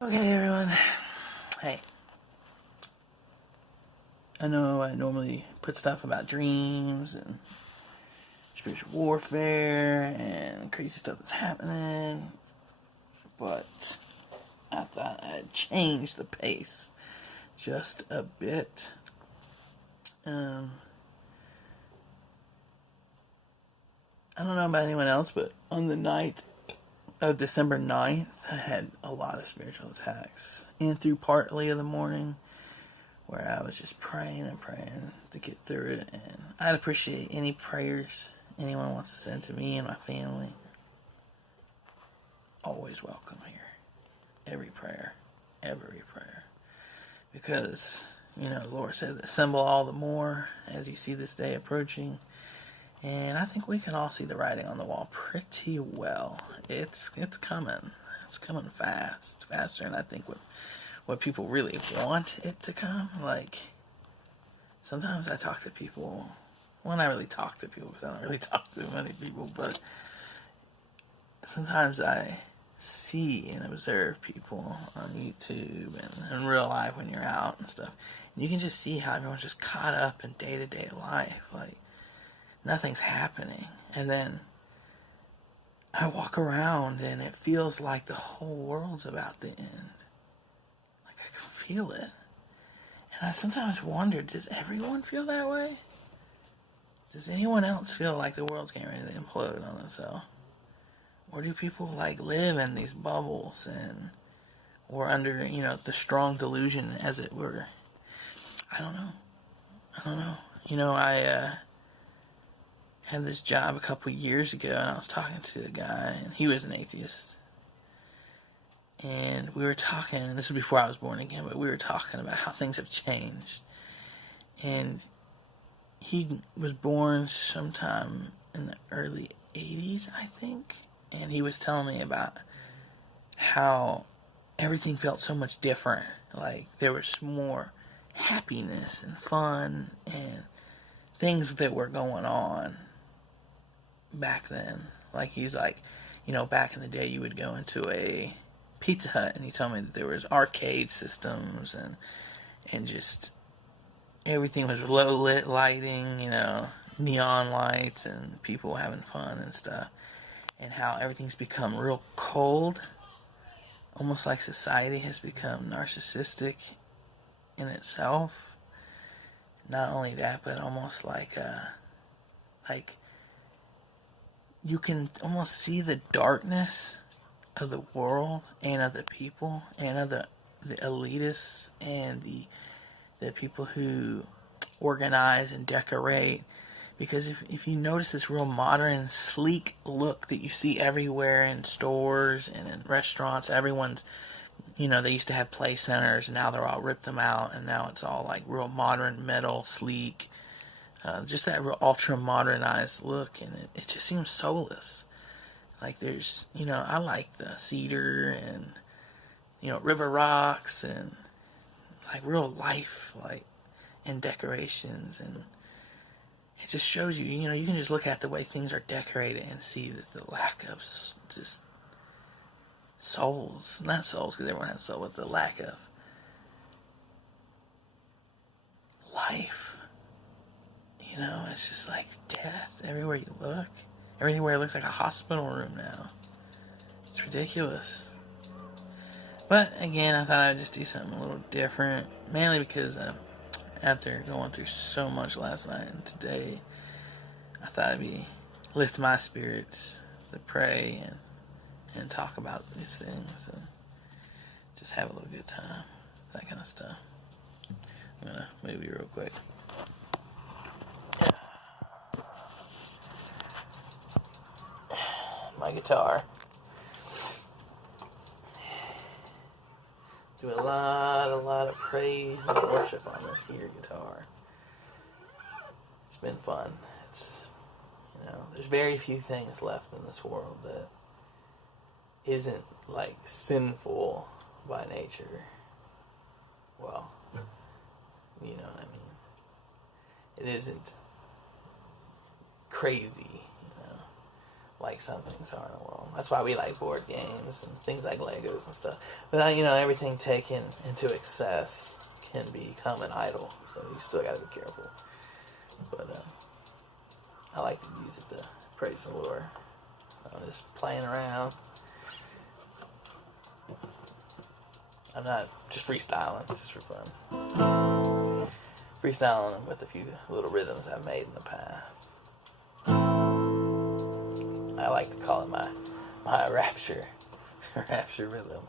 Okay, everyone. Hey, I know I normally put stuff about dreams and spiritual warfare and crazy stuff that's happening, but I thought I'd change the pace just a bit. Um, I don't know about anyone else, but on the night of December 9th, I had a lot of spiritual attacks. And through partly of the morning, where I was just praying and praying to get through it. And I'd appreciate any prayers anyone wants to send to me and my family. Always welcome here. Every prayer. Every prayer. Because, the Lord says, assemble all the more as you see this day approaching. And I think we can all see the writing on the wall pretty well. It's coming. It's coming fast. Faster than I think what people really want it to come. Like, sometimes I talk to people. Well, not really talk to people because I don't really talk to many people, but sometimes I see and observe people on YouTube and in real life when you're out and stuff. And you can just see how everyone's just caught up in day-to-day life. Like, nothing's happening. And then I walk around and it feels like the whole world's about to end. Like, I can feel it. And I sometimes wonder, does everyone feel that way? Does anyone else feel like the world's getting ready to implode on itself? Or do people live in these bubbles or under, the strong delusion as it were? I don't know. I had this job a couple years ago and I was talking to a guy and he was an atheist. And we were talking, and this was before I was born again, but we were talking about how things have changed. And he was born sometime in the early 80s, I think. And he was telling me about how everything felt so much different. Like, there was more happiness and fun and things that were going on back then. Like, he's like, back in the day you would go into a Pizza Hut, and he told me that there was arcade systems and just everything was low lit lighting, neon lights and people having fun and stuff, and how everything's become real cold, almost like society has become narcissistic in itself. Not only that, but almost like you can almost see the darkness of the world and of the people and of the elitists and the people who organize and decorate. Because if you notice this real modern, sleek look that you see everywhere in stores and in restaurants, everyone's, they used to have play centers and now they're all ripped them out and now it's all like real modern, metal, sleek, just that real ultra modernized look, and it just seems soulless. Like, there's, I like the cedar and, river rocks and, like, real life, and decorations. And it just shows you, you can just look at the way things are decorated and see that the lack of just souls, not souls because everyone has soul, but the lack of life. It's just like death everywhere you look. Everywhere looks like a hospital room now. It's ridiculous. But again, I thought I'd just do something a little different. Mainly because after going through so much last night and today, I thought I'd lift my spirits to pray and talk about these things and just have a little good time. That kind of stuff. I'm gonna move you real quick. My guitar. Do a lot of praise and worship on this here guitar. It's been fun. It's, there's very few things left in this world that isn't, sinful by nature. Well, you know what I mean. It isn't crazy, like some things are in the world. That's why we like board games and things like Legos and stuff. But you know, everything taken into excess can become an idol, so you still got to be careful. But I like to use it to praise the Lord. I'm just playing around. I'm not just freestyling, just for fun. Freestyling with a few little rhythms I've made in the past. I like to call it my rapture rhythm.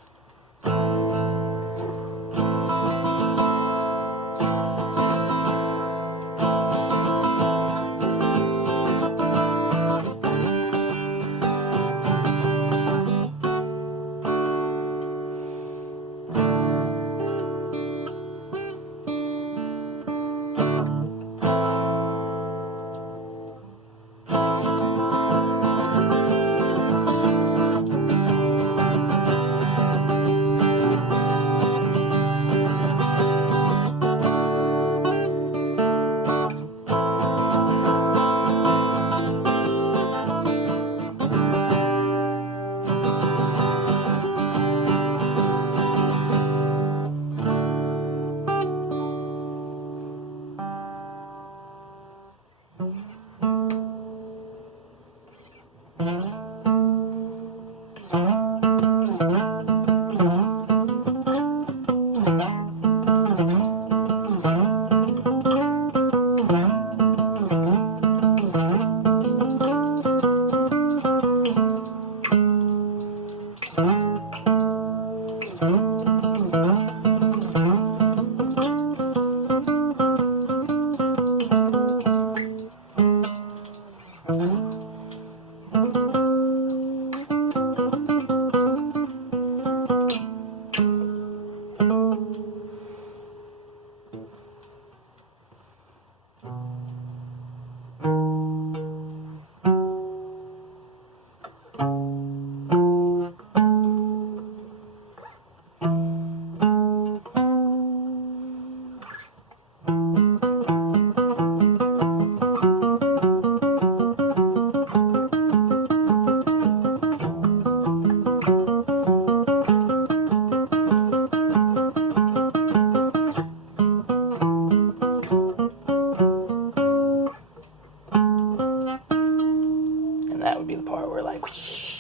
And that would be the part where like whoosh,